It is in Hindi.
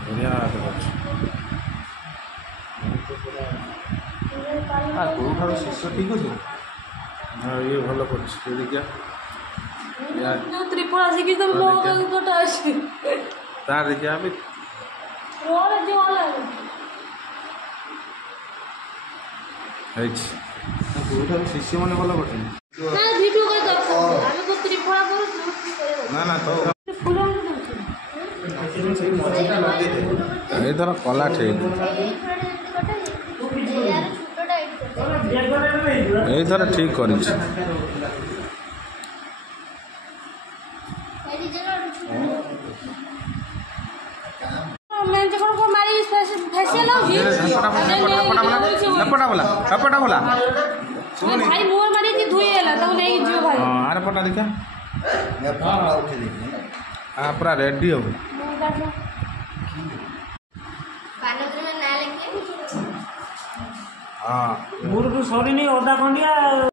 बढ़िया कौठार शिष्य ठीक अच्छे हाँ ये भल कर त्रिपुरा शिखी तो तार देखिए अभी कौठार शिष्य मैंने भल कर ना ना तो ଏଇଥର କଲା ଠିକ୍ ଏଇଥର ଠିକ୍ କରିଛି पटा देखा पूरा रेडी हो हाँ सरी नहीं अदा खंडिया